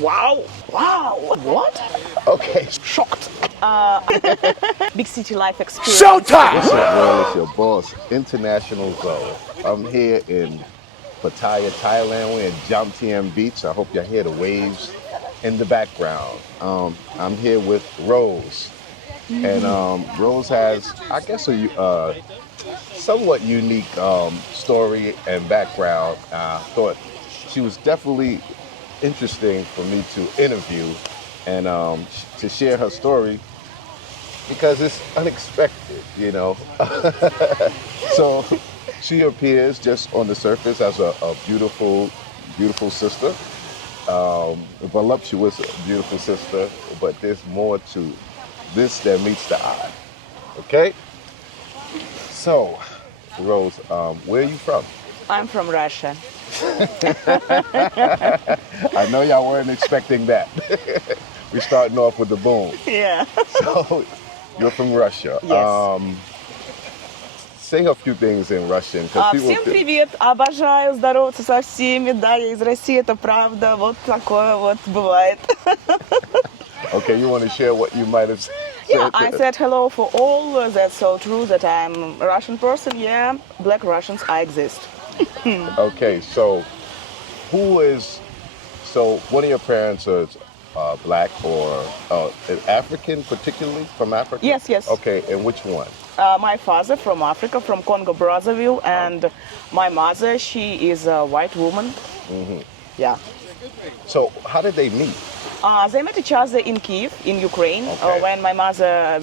Wow. What? Okay. Shocked. Big city life experience. Showtime! What's up, world? It's your boss, International Zoe. I'm here in Pattaya, Thailand. We're in Jamtien Beach. I hope you hear the waves in the background. I'm here with Rose. And Rose has, I guess, a somewhat unique story and background. I thought she was definitely interesting for me to interview and to share her story because it's unexpected, you know. So she appears just on the surface as a beautiful, beautiful sister, a voluptuous, beautiful sister, but there's more to this than meets the eye, okay? So, Rose, where are you from? I'm from Russia. I know y'all weren't expecting that. We're starting off with the boom. Yeah. So, you're from Russia. Yes. Say a few things in Russian. Всем привет, обожаю здороваться со всеми, да, я из России, это правда, вот такое вот бывает. Okay, you want to share what you might have said? Yeah, I said hello for all, that's so true that I'm a Russian person, yeah, black Russians, I exist. Okay, so one of your parents is black or African, particularly from Africa? Yes. Okay, and which one? My father from Africa, from Congo Brazzaville, and my mother, she is a white woman. Mm-hmm. Yeah. So how did they meet? They met each other in Kiev, in Ukraine, Okay. when my mother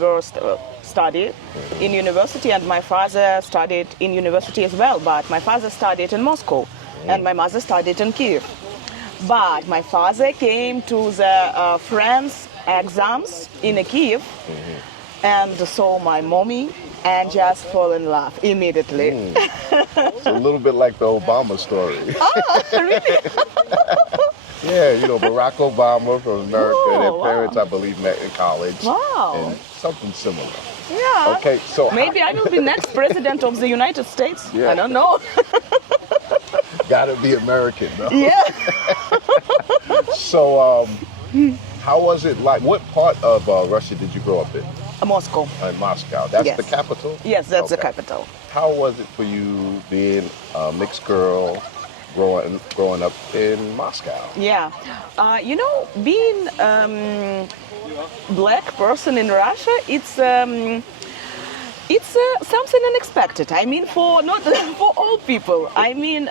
studied in university, and my father studied in university as well. But my father studied in Moscow, and my mother studied in Kiev. But my father came to the France exams in Kiev, and saw my mommy, and just fall in love immediately. It's a little bit like the Obama story. Oh, really? Yeah, you know, Barack Obama from America, their Oh, parents, I believe, met in college. Wow. And something similar. Yeah. Okay, so Maybe I will be next president of the United States. Yeah. I don't know. gotta be American, though. Yeah. So, how was it like? What part of Russia did you grow up in? Moscow. In Moscow. That's Yes. the capital? Yes, that's the Okay. capital. How was it for you being a mixed girl, growing up in Moscow? Yeah. Being black person in Russia, it's something unexpected. I mean, not for all people. I mean,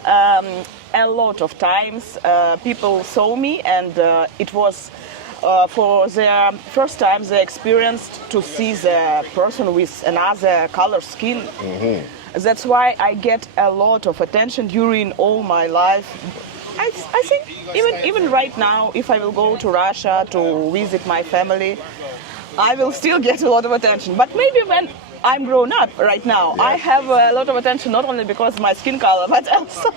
a lot of times people saw me, and it was for their first time they experienced to see the person with another color skin. Mm-hmm. That's why I get a lot of attention during all my life. I think even right now, if I will go to Russia to visit my family, I will still get a lot of attention. But maybe when I'm grown up right now, I have a lot of attention, not only because of my skin color, but also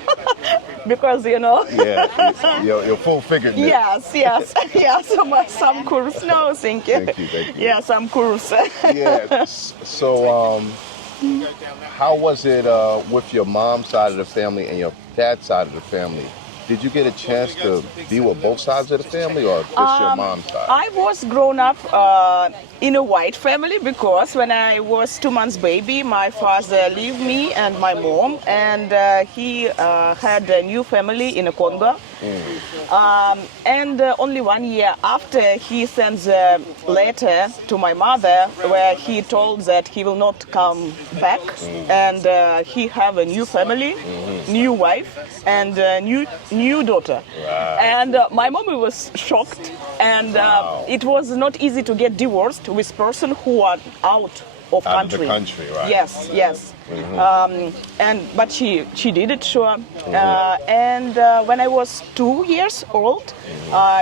because, you know. Yeah, you're full-figured. Yes. Some course. No, thank you. Thank you. Yeah, some course. Yeah. So, how was it with your mom's side of the family and your dad's side of the family? Did you get a chance to be with both sides of the family, or just your mom's side? I was grown up in a white family because when I was 2 months baby, my father left me and my mom, and he had a new family in Congo. And only 1 year after, he sends a letter to my mother where he told that he will not come back, and he have a new family, new wife, and new daughter. Wow. And my mom was shocked, and it was not easy to get divorced with person who are out of country. Out of the country, right? Yes. But she did it, sure. And when I was 2 years old,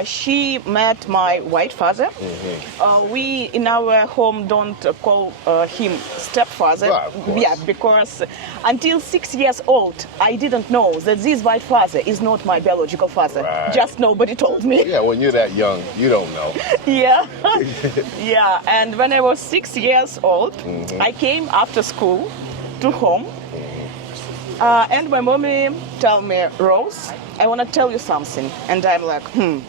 she met my white father. We in our home don't call him stepfather. Right, of course. Yeah, because until 6 years old, I didn't know that this white father is not my biological father. Right. Just nobody told me. Yeah, when you're that young, you don't know. Yeah. Yeah, and when I was 6 years old, I came after school to home, and my mommy told me, Rose, I want to tell you something. And I'm like,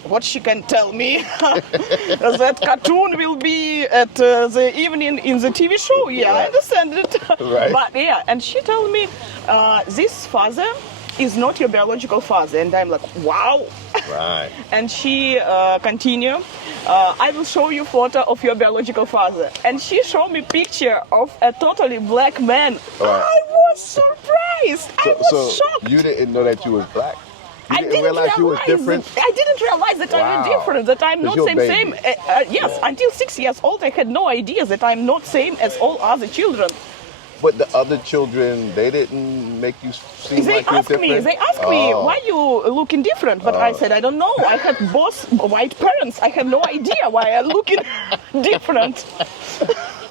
what she can tell me? That cartoon will be at the evening in the TV show. Yeah, I understand it. Right. But yeah, and she told me, this father is not your biological father. And I'm like, wow. Right. And she continued, I will show you photo of your biological father. And she showed me picture of a totally black man. Right. I was surprised. I was shocked. You didn't know that you was black? You I didn't realize you was different? I didn't realize that I'm different, that I'm not you're a same. baby. Yes, until 6 years old, I had no idea that I'm not same as all other children. But the other children, they didn't make you seem They like you were different? They asked me, why you looking different? But I said, I don't know. I had both white parents. I have no idea why I'm looking different.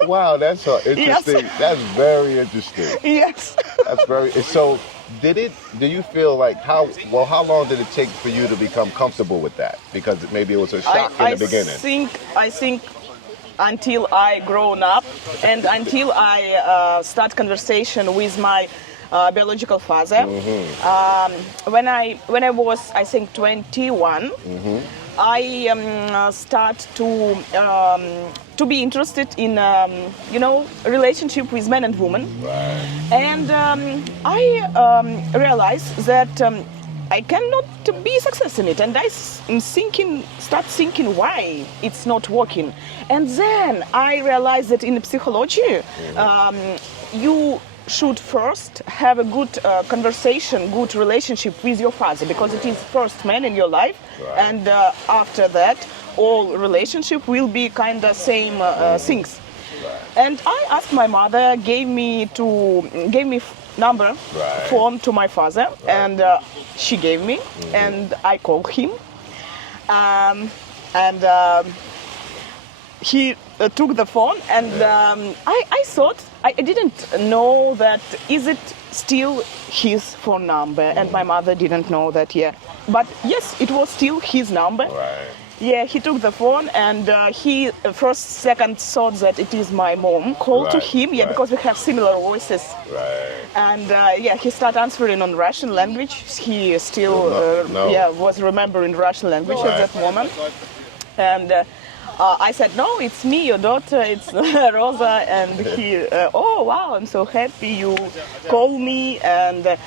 Wow, that's so interesting. Yes. That's very interesting. Yes. That's very. So, do you feel like how long did it take for you to become comfortable with that? Because maybe it was a shock in the beginning. I think until I grown up and until I start conversation with my biological father. When I was, I think, 21, I start to be interested in relationship with men and women. Right. And I realized that I cannot be success in it, and I start thinking why it's not working. And then I realized that in psychology, you should first have a good conversation, good relationship with your father, because it is first man in your life, and after that, all relationship will be kind of same things. And I asked my mother, gave me number, phone to my father, and she gave me, and I called him, and he took the phone, and I thought, I didn't know that is it still his phone number, and my mother didn't know that yet. But yes, it was still his number. Right. Yeah, he took the phone, and he second thought that it is my mom. Called to him, because we have similar voices. Right. And he started answering on Russian language. He still was remembering Russian language at that moment. And I said, no, it's me, your daughter, it's Roza. And he, oh wow, I'm so happy you call me. And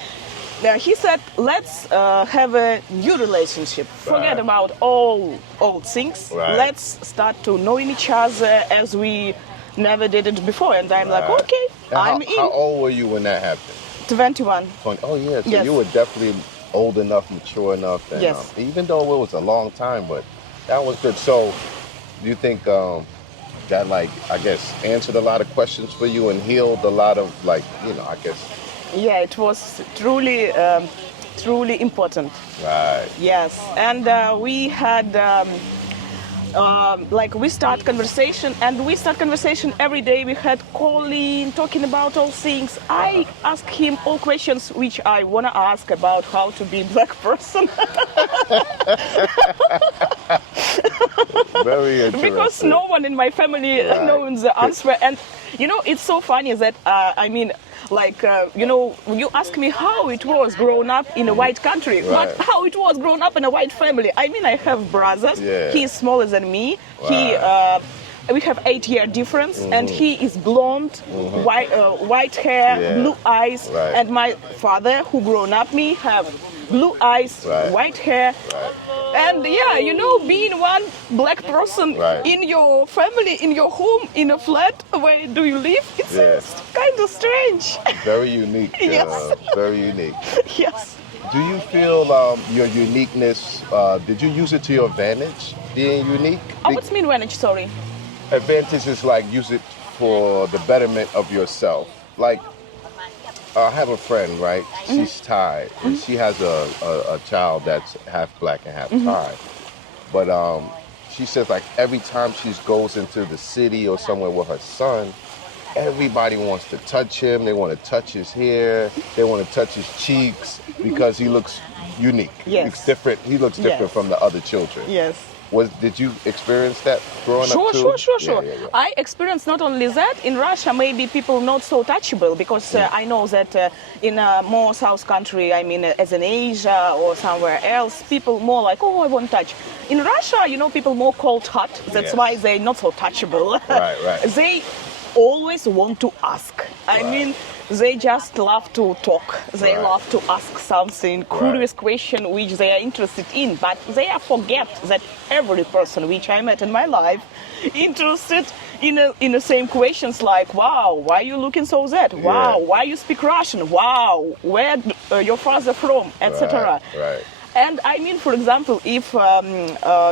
he said, let's have a new relationship. Forget about all old things. Let's start to knowing each other as we never did it before. And I'm like, okay, I'm in. How old were you when that happened? 21. Oh yeah, so you were definitely old enough, mature enough. And, yes. Even though it was a long time, but that was good. So do you think that, like, I guess, answered a lot of questions for you and healed a lot of, like, I guess. Yeah, it was truly important. Right. Yes, and we had we start conversation, and we start conversation every day. We had calling, talking about all things. I asked him all questions which I wanna ask about how to be a black person. Very interesting. Because no one in my family knows the answer, and it's so funny that you ask me how it was growing up in a white country, but how it was growing up in a white family. I mean, I have brothers. Yeah. He is smaller than me. Wow. We have 8-year difference, and he is blonde, white hair, blue eyes, and my father, who grown up me, have blue eyes, white hair. And being one black person in your family, in your home, in a flat, where do you live? It's kind of strange. Very unique. Yes. Very unique. Yes. Do you feel your uniqueness, did you use it to your advantage, being unique? What's mean advantage, sorry? Advantage is like use it for the betterment of yourself. Like, I have a friend, right? She's Thai, and she has a child that's half black and half Thai. But she says, like, every time she goes into the city or somewhere with her son, everybody wants to touch him. They want to touch his hair. They want to touch his cheeks because he looks unique. Yes. He looks different. He looks different from the other children. Yes. Did you experience that growing Sure, up too? sure, sure, Yeah, sure. yeah, yeah. I experienced not only that. In Russia, maybe people not so touchable because I know that in a more south country, I mean, as in Asia or somewhere else, people more like, oh, I won't touch. In Russia, you know, people more cold heart. That's Yes. why they're not so touchable. Right, right. They always want to ask. I Right. mean, they just love to talk. They Right. love to ask something curious question which they are interested in. But they forget that every person which I met in my life interested in the same questions like, wow, why are you looking so that? Wow, why you speak Russian? Wow, where your father from, etc. Right. And I mean, for example, if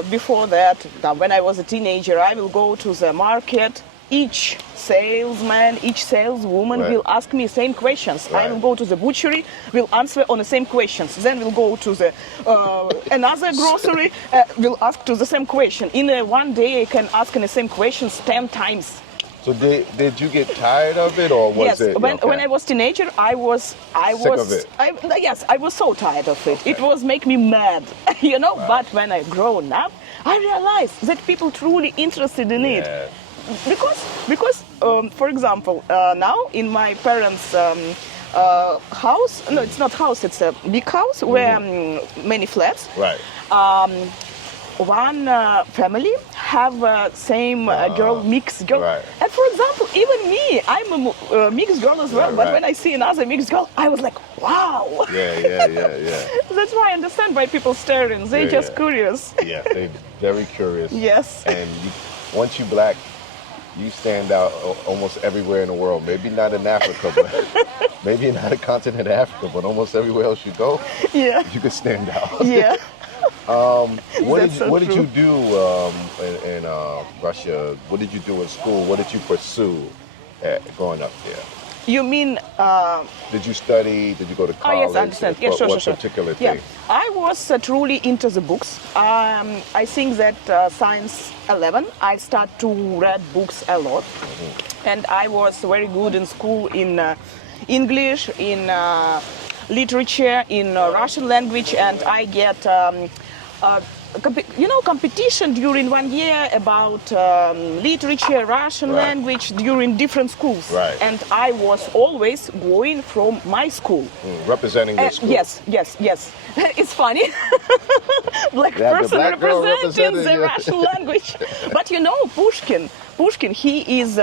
before that, when I was a teenager, I will go to the market, each salesman, each saleswoman Right. will ask me same questions. I Right. will go to the butchery, will answer on the same questions. Then we'll go to the another grocery, will ask to the same question. In one day, I can ask in the same questions 10 times. So did you get tired of it, or was Yes, it? when I was teenager, I was Sick of it. Yes, I was so tired of it. Okay. It was make me mad, you know. But when I grown up, I realized that people truly interested in it. Yeah. Because for example, now in my parents' house, no, it's not house, it's a big house where many flats. Right. One family have same girl, mixed girl. Right. And for example, even me, I'm a mixed girl as well. Right, But right. when I see another mixed girl, I was like, wow. Yeah. That's why I understand why people staring. They're Yeah, just yeah. curious. Yeah, they're very curious. Yes. And once you black, you stand out almost everywhere in the world. Maybe not in Africa, but maybe not the continent of Africa, but almost everywhere else you go, Yeah. you could stand out. Yeah. What That's so did you true. do in Russia? What did you do in school? What did you pursue growing up there? You mean? Did you study? Did you go to Oh college? yes, I understand. Yes, sure, what sure, sure. particular Yeah, thing? I was truly into the books. I think that Science 11, I start to read books a lot, and I was very good in school in English, in literature, in Russian language, and I get competition during 1 year about literature, Russian Right. language during different schools. Right. And I was always going from my school. Representing your school. Yes. It's funny. Black You have the person black girl representing representing the you. Russian language. But you know, Pushkin, he is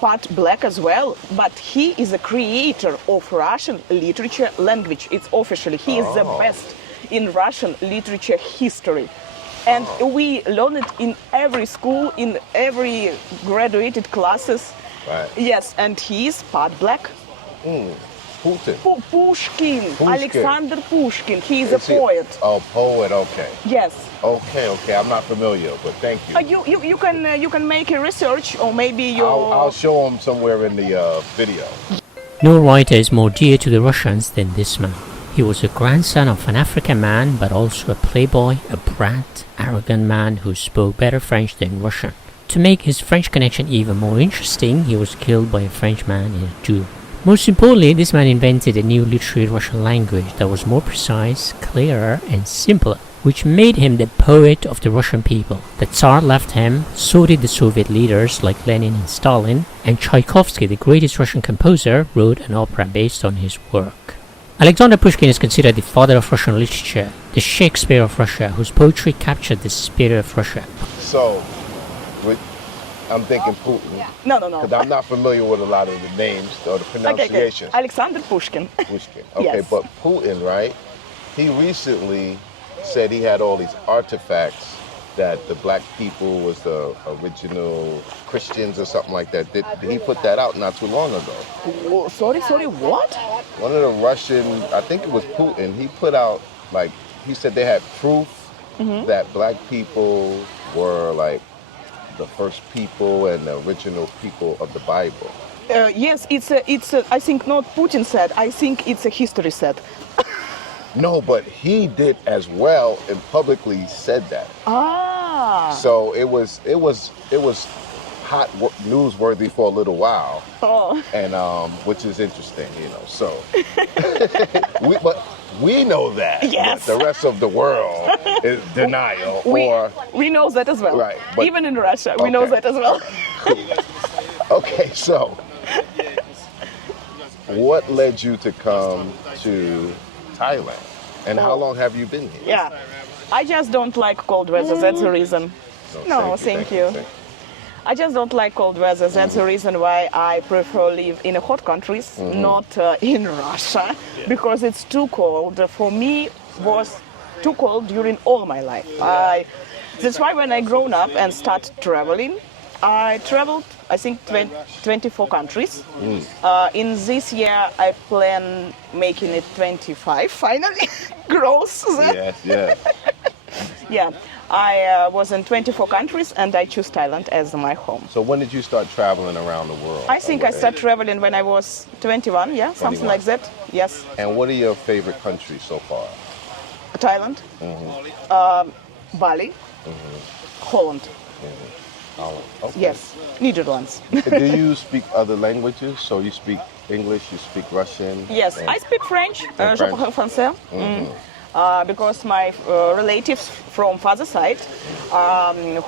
part black as well, but he is a creator of Russian literature language. It's officially, he is the best in Russian literature history. And we learn it in every school, in every graduated classes. Right. Yes, and he is part black. Putin. Pushkin, Alexander Pushkin. He is a Is he- poet. Oh, poet. Okay. Yes. Okay. I'm not familiar, but thank you. You can make a research, or maybe you. I'll show him somewhere in the video. No writer is more dear to the Russians than this man. He was a grandson of an African man, but also a playboy, a brat, arrogant man who spoke better French than Russian. To make his French connection even more interesting, he was killed by a Frenchman in a duel. Most importantly, this man invented a new literary Russian language that was more precise, clearer, and simpler, which made him the poet of the Russian people. The Tsar left him, so did the Soviet leaders like Lenin and Stalin, and Tchaikovsky, the greatest Russian composer, wrote an opera based on his work. Alexander Pushkin is considered the father of Russian literature, the Shakespeare of Russia, whose poetry captured the spirit of Russia. So, I'm thinking Putin. No. Because I'm not familiar with a lot of the names or the Okay. pronunciations. Alexander Pushkin. Pushkin. Okay, Yes. but Putin, right? He recently said he had all these artifacts that the black people was the original Christians or something like that. Did he put that out not too long ago? Oh, sorry, what? One of the Russian, I think it was Putin, he put out, like, he said they had proof that black people were like the first people and the original people of the Bible. Yes, it's I think not Putin said. I think it's a history set. No, but he did as well and publicly said that. Ah. So it was hot, newsworthy for a little while, Oh, and which is interesting, you know. So, but we know that. Yes. But the rest of the world is denial, we know that as well. Right, but- Even in Russia, we know Okay. that as well. Okay, so what led you to come to Thailand, and how long have you been here? Yeah, I just don't like cold weather. That's the reason. No, thank you. I just don't like cold weather. That's the reason why I prefer live in hot countries, not in Russia, because it's too cold. For me, was too cold during all my life. That's why when I grown up and start traveling, I traveled, I think, 24 countries. In this year, I plan making it 25, finally. Gross. Yes, yes. Yeah, I was in 24 countries and I choose Thailand as my home. So when did you start traveling around the world? I think I started traveling when I was 21, yeah, something 21. like that. Yes, And what are your favorite countries so far? Thailand, Bali, Holland, Okay. yes, Netherlands. Do you speak other languages? So you speak English, you speak Russian? Yes, and- I speak French, je French. parle français. Because my relatives from father side,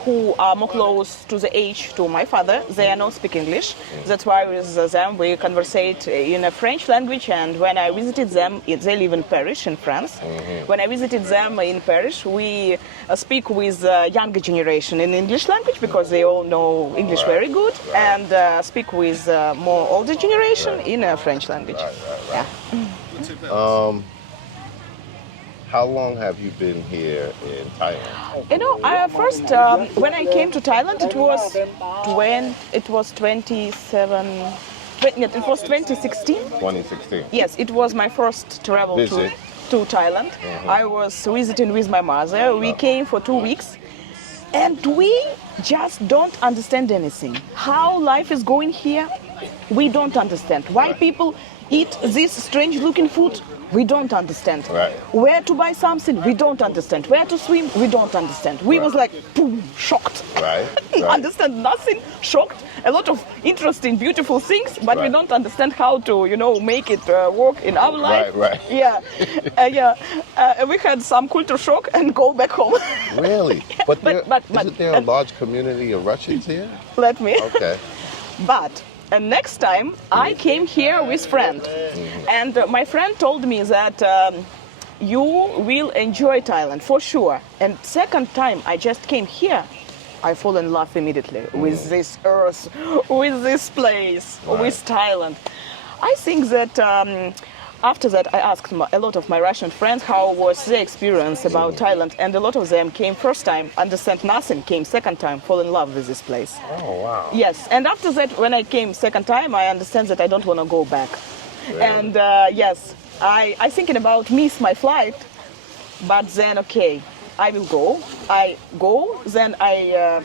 who are more close to the age to my father, they are not speak English. That's why with them we conversate in a French language. And when I visited them, they live in Paris, in France. When I visited them in Paris, we speak with younger generation in English language because they all know English very good, and speak with more older generation in a French language. Yeah. How long have you been here in Thailand? You know, first when I came to Thailand, it was 2016. 2016. Yes, it was my first travel Visit. to Thailand. I was visiting with my mother. We came for 2 weeks, and we just don't understand anything. How life is going here, we don't understand. Why people eat this strange-looking food, we don't understand. Right. Where to buy something, we don't understand. Where to swim, we don't understand. We was like, boom, shocked. Right. Understand nothing, shocked. A lot of interesting, beautiful things, but we Right. don't understand how to, make it work in our life. Right. Yeah, we had some culture shock and go back home. Really? But isn't there a and- large community of Russians here? Let me. Okay. But next time I came here with friend, and my friend told me that you will enjoy Thailand for sure. And second time I just came here, I fall in love immediately with this earth, with this place, with Thailand. I think that after that I asked a lot of my Russian friends how was their experience about Thailand, and a lot of them came first time, understand nothing, came second time, fall in love with this place. Oh, wow. Yes, and after that, when I came second time, I understand that I don't want to go back. Really? And yes, I thinking about miss my flight, but then okay, I will go. I go, then I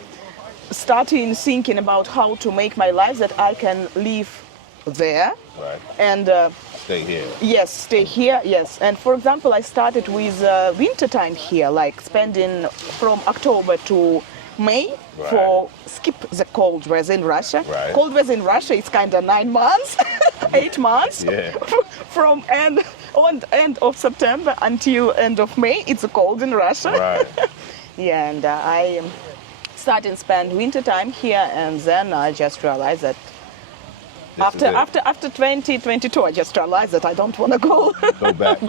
started thinking about how to make my life that I can live there. Right. And Stay here. yes, stay here, yes. And for example, I started with winter time here, like spending from October to May for skip the cold weather in Russia. Right. Cold weather in Russia is kind of 9 months, 8 months. Yeah. From end of September until end of May, it's cold in Russia. Right. Yeah, and I started spend winter time here, and then I just realized that This is it. after 2022, I just realized that I don't want to go. Go back.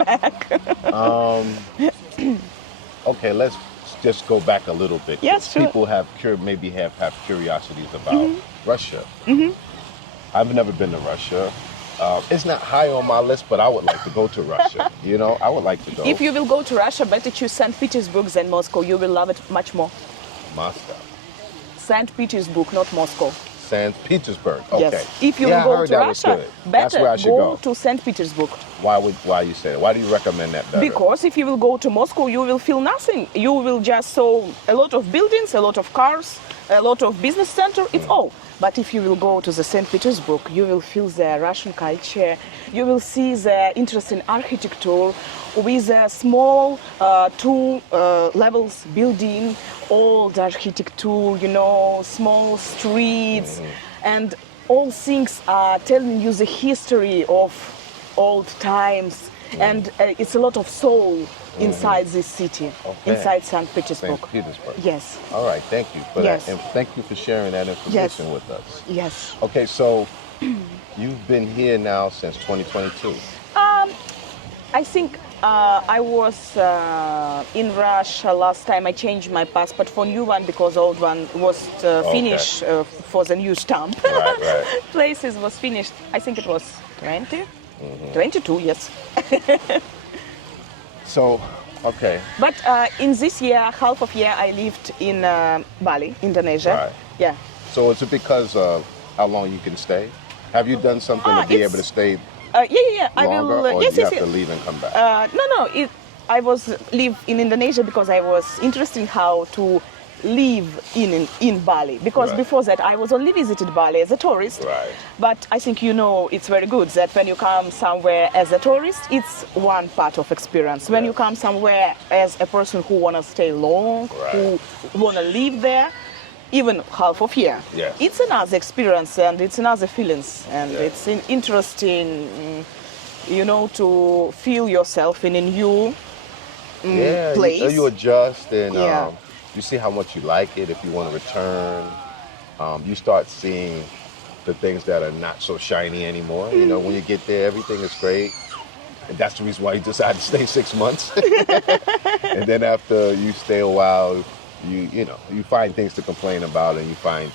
Okay, let's just go back a little bit. Yes, sure. People have curiosities about Russia. I've never been to Russia. It's not high on my list, but I would like to go to Russia. I would like to go. If you will go to Russia, better choose St. Petersburg than Moscow. You will love it much more. Moscow. St. Petersburg, not Moscow. St. Petersburg. Okay. Yes. If you Yeah, I will go heard to that was Russia, good. That's where I better should go go. to St. Petersburg. Why you say that? Why do you recommend that better? Because if you will go to Moscow, you will feel nothing. You will just saw a lot of buildings, a lot of cars, a lot of business center. It's all. But if you will go to the St. Petersburg, you will feel the Russian culture. You will see the interesting architecture with a small two levels building, old architecture, you know, small streets, and all things are telling you the history of old times. And it's a lot of soul inside this city, inside St. Petersburg. St. Petersburg. Yes. All right, thank you for Yes. that. And thank you for sharing that information with us. Yes. Okay, so you've been here now since 2022. I think I was in Russia last time. I changed my passport for new one because old one was finished for the new stamp. Right. Places was finished. I think it was 20, 22, yes. So, okay. But in this year, half of year, I lived in Bali, Indonesia. Right. Yeah. So is it because of how long you can stay? Have you done something to be able to stay Yeah. I longer, will. or Yes, you yes, have to yes. leave and come back? No. I was live in Indonesia because I was interested in how to live in Bali. Because Right. before that, I was only visited Bali as a tourist. Right. But I think you know it's very good that when you come somewhere as a tourist, it's one part of experience. When you Yes. come somewhere as a person who wanna stay long, who wanna live there, even half of year, Yes. it's another experience and it's another feelings and Yes. it's interesting. You know, to feel yourself in a new place. You adjust and Yeah. you see how much you like it. If you want to return, you start seeing the things that are not so shiny anymore. You know, when you get there, everything is great. And that's the reason why you decide to stay 6 months. And then after you stay a while, you find things to complain about and you find